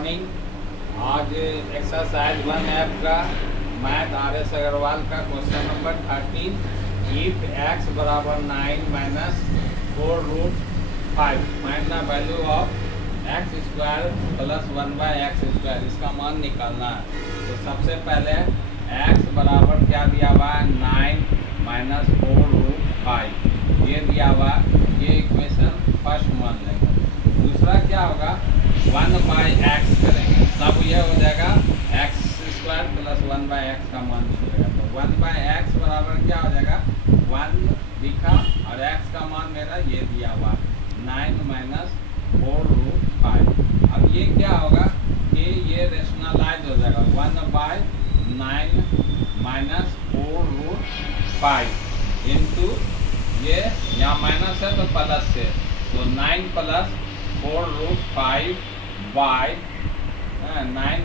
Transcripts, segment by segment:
Morning. आज exercise 1F का math RS Agarwal का क्वेश्चन नंबर 13। इफ x बराबर 9 minus 4 root 5 find the value of x square plus 1/x square. इसका मान निकालना है। तो सबसे पहले x बराबर क्या दिया हुआ है, 9 माइनस 4 रूट 5 ये दिया हुआ। ये इक्वेशन फर्स्ट मान लेंगे। दूसरा क्या होगा, 1/x करेंगे तब ये हो जाएगा x स्क्वायर प्लस 1/x का मान मिलेगा। तो 1/x बराबर क्या हो जाएगा, 1 लिखा और x का मान मेरा ये दिया हुआ 9 माइनस 4 रूट 5। अब ये क्या होगा कि ये रेशनलाइज हो जाएगा 1/9 माइनस 4 रूट 5 इंटू ये यहाँ माइनस है तो प्लस से, तो 9 plus 4 root 5 by 9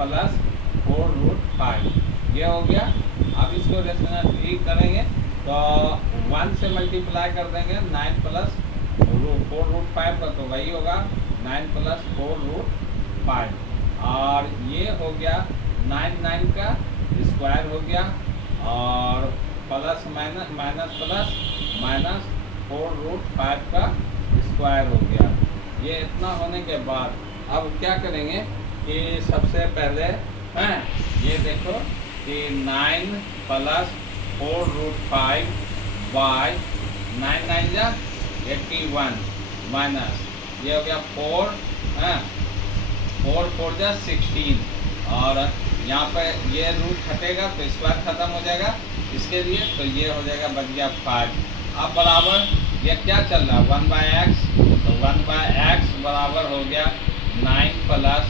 plus 4 root 5 ये हो गया। अब इसको रेशनली करेंगे तो 1 से मल्टीप्लाई कर देंगे 9 प्लस 4 रूट 5 का, तो वही होगा 9 प्लस 4 रूट 5। और ये हो गया 9 का स्क्वायर हो गया और plus minus minus plus minus 4 root 5 का स्क्वायर हो गया। ये इतना होने के बाद अब क्या करेंगे कि सबसे पहले ये देखो कि 9 प्लस 4 रूट 5 बाई 9 9 जा 81 माइनस ये हो गया 4 4 4 जा 16 और यहाँ पे ये रूट हटेगा तो स्क्वायर खत्म हो जाएगा इसके लिए, तो ये हो जाएगा बच गया 5। अब बराबर ये क्या चल रहा है 1/x, तो 1/x बराबर हो गया 9 प्लस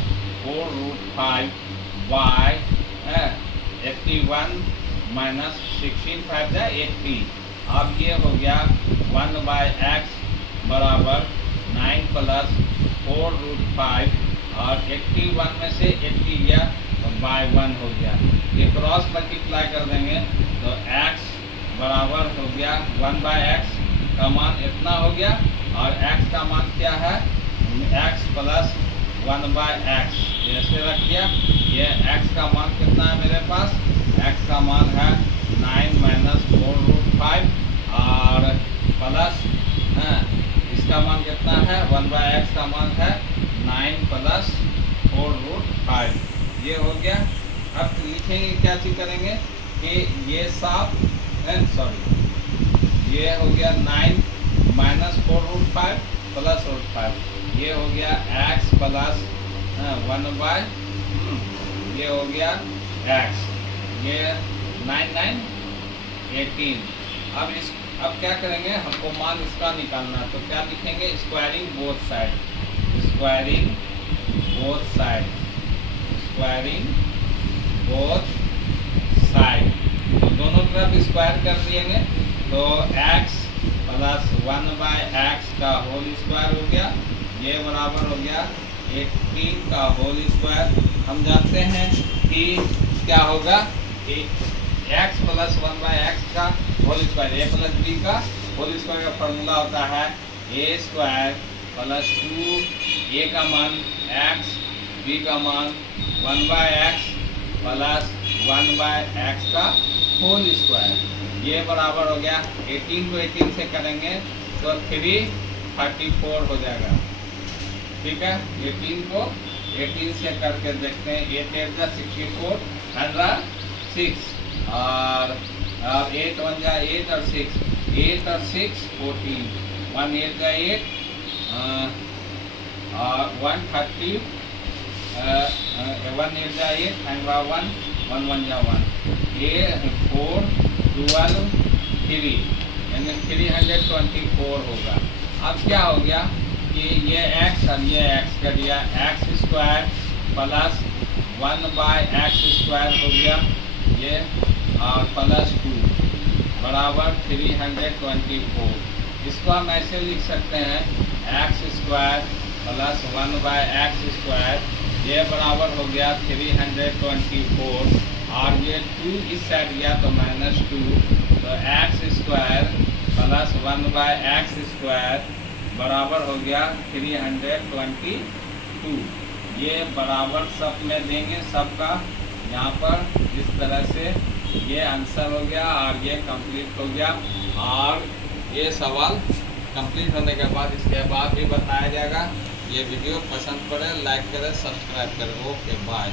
4 रूट 5 बाई 81 माइनस 16 5 जा 80। अब ये हो गया 1/x बराबर 9 प्लस 4 रूट 5 और 81 में से 80 गया तो बाई 1 हो गया। ये क्रॉस मल्टीप्लाई कर देंगे तो x बराबर हो गया 1/x का मान इतना हो गया और x का मान क्या है, x प्लस 1/x ऐसे रख दिया। ये x का मान कितना है मेरे पास, x का मान है 9 माइनस 4 रूट 5 और प्लस इसका मान कितना है 1/x का मान है 9 प्लस 4 रूट 5 ये हो गया। अब लिखेंगे क्या चीज करेंगे कि ये साफ सॉरी ये हो गया 9 माइनस 4 रूट 5 प्लस रूट 5 ये हो गया x प्लस 1/, ये हो गया x, ये 9 9 18। अब क्या करेंगे, हमको मान इसका निकालना है तो क्या लिखेंगे, squaring both side, squaring both side, squaring both side. तो दोनों तरफ स्क्वायर कर दिएंगे तो x प्लस 1/x का होल स्क्वायर हो गया, ये बराबर हो गया 18 का होल स्क्वायर। हम जानते हैं कि क्या होगा कि x प्लस 1/x का whole square, a plus b का होल स्क्वायर का फॉर्मूला होता है a स्क्वायर प्लस 2a का मान x, b का मान 1/x प्लस 1/x का होल स्क्वायर। ये बराबर हो गया 18 को 18 से करेंगे तो 334 हो जाएगा। ठीक है, 18 को 18 से करके देखते हैं, 8 8 जा 64 106 और 8 1 जा 8 और 6 8 और 6 14 1 8 जा 8 और 130 1 8 जा 8 एंड 1 1 1 जा 1 ये 4 12 3 यानी 324 होगा। अब क्या हो गया कि ये x और ये x कर दिया, x square plus 1/x square हो गया ये और प्लस 2 बराबर 324। इसको हम ऐसे लिख सकते हैं x square plus 1/x square ये बराबर हो गया 324 और ये 2 इस साइड गया तो -2, तो x square plus 1/x square बराबर हो गया 322। ये बराबर सब में देंगे सबका। यहाँ पर इस तरह से ये आंसर हो गया और ये कंप्लीट हो गया। और ये सवाल कंप्लीट होने के बाद इसके बाद भी बताया जाएगा। ये वीडियो पसंद पड़े लाइक करें, सब्सक्राइब करें। Okay bye.